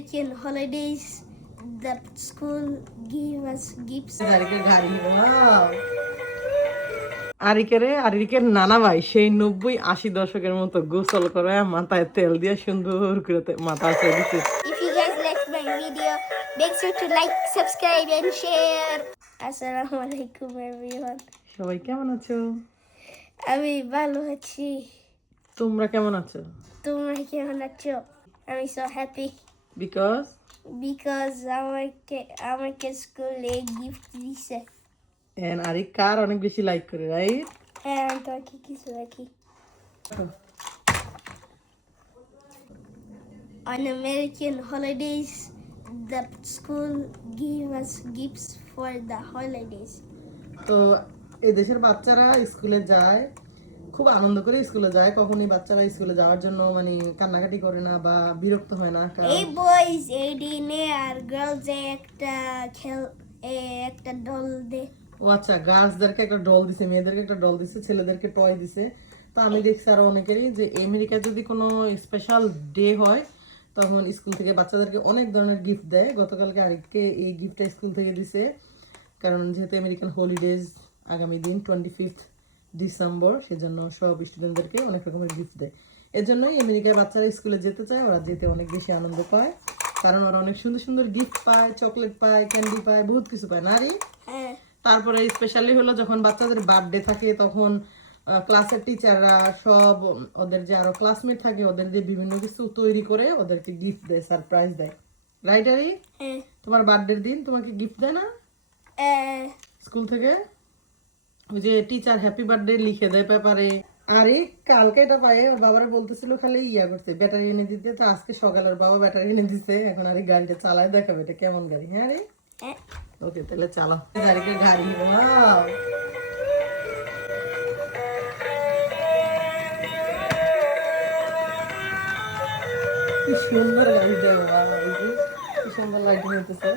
American holidays, the school gave us gifts. আরিকের নানা ভাই সেই 90-80 দশকের মতো গোসল করে মাথায় তেল দিয়ে সুন্দর করে মাথা ছেড়ে দিচ্ছে। If you guys like my video, make sure to like, subscribe and share. Assalamu alaikum everyone. সবাই কেমন আছো? আমি ভালো আছি। তোমরা কেমন আছো? তোমরা কেমন আছো? আমি so happy because আমাকে স্কুলে গিফট দিছে। and আরিক কার অনেক বেশি লাইক করে, রাইট? হ্যাঁ, আমি তোমাকে কিছু রাখি। On American holidays, the school gave us gifts for the holidays. তো এই দেশের বাচ্চারা স্কুলে যায়, খুব আনন্দ করে স্কুলে যায়। কখনোই বাচ্চারা স্কুলে যাওয়ার জন্য মানে কান্নাকাটি করে না বা বিরক্ত হয় না। এই বয়েজ এই দিনে আর গার্লস একটা ডল দে। ও আচ্ছা, গার্লসদেরকে একটা ডল দিছে, মেয়েদেরকে একটা ডল দিছে, ছেলেদেরকে টয় দিছে। তো আমি দেখছি আরো অনেকেরই যে আমেরিকায় যদি কোনো স্পেশাল ডে হয় তখন স্কুল থেকে বাচ্চাদেরকে অনেক ধরনের গিফট দেয়। গতকালকে আরেককে এই গিফটটা স্কুল থেকে দিছে, কারণ যেহেতু আমেরিকান হলিডেজ আগামী দিন 25 ডিসেম্বর, সেজন্য সব স্টুডেন্টদেরকে অনেক রকমের গিফট দেয়। এর জন্যই আমেরিকায় বাচ্চারা স্কুলে যেতে চায়, ওরা যেতে অনেক বেশি আনন্দ পায়, কারণ ওরা অনেক সুন্দর সুন্দর গিফট পায়, চকলেট পায়, ক্যান্ডি পায়, বহুত কিছু পায় না রে। তারপরে স্পেশালি হলো যখন বাচ্চাদের বার্থডে থাকে তখন ক্লাসের টিচাররা সব ওদের যে আরো ক্লাসমেট থাকে ওদের দিয়ে বিভিন্ন কিছু তৈরি করে ওদেরকে গিফট দেয়, সারপ্রাইজ দেয়, রাইট আরি? তোমার বার্থডের দিন তোমাকে গিফট দেয় না স্কুল থেকে? ওই যে টিচার হ্যাপি বার্থডে লিখে দেয় পেপারে। আরে কালকে এটা পায়ে ওর বাবারা বলতেছিল খালি ইয়া করতে, ব্যাটারি এনে দিতে। তো আজকে সকালে ওর বাবা ব্যাটারি এনে দিছে, এখন আরে গাড়িটা চালায় দেখাবে এটা কেমন গাড়ি। হ্যাঁ রে, ওকে তাহলে চালাও আরিকের গাড়ি। ওয়াও, কি সুন্দর গাড়িটা, কি সুন্দর লাইটিং হইতেছে।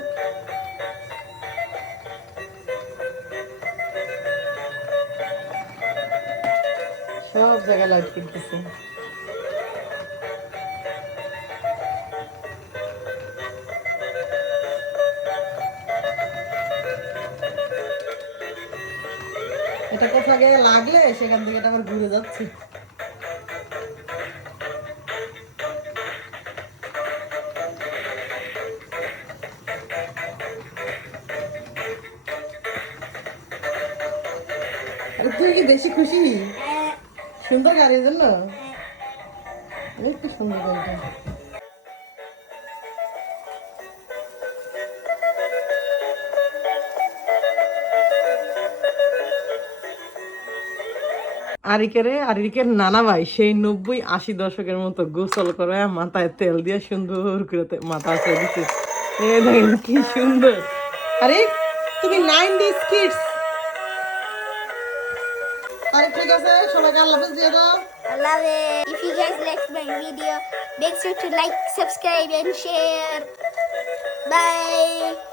সব জায়গায় লাইট কিনতেছে। এটা কোথা গিয়ে লাগলে সেখান থেকে এটা আবার ঘুরে যাচ্ছে। তুই কি বেশি খুশি সুন্দর গাড়ির জন্য? কি সুন্দর গাড়িটা। আরিকের নানা ভাই সেই 90-80 দশকের মতো গোসল করে মাথায় তেল দিয়ে সুন্দর করে মাথা ছেড়ে দিচ্ছে। দেখেন কি সুন্দর। আরে তুমি 90s কিডস। আরে ঠিক আছে, সবাইকে আল্লাহ হাফেজ দিয়ে দাও। আল্লাহ হাফেজ। If you guys like my video, make sure to like, subscribe and share. Bye.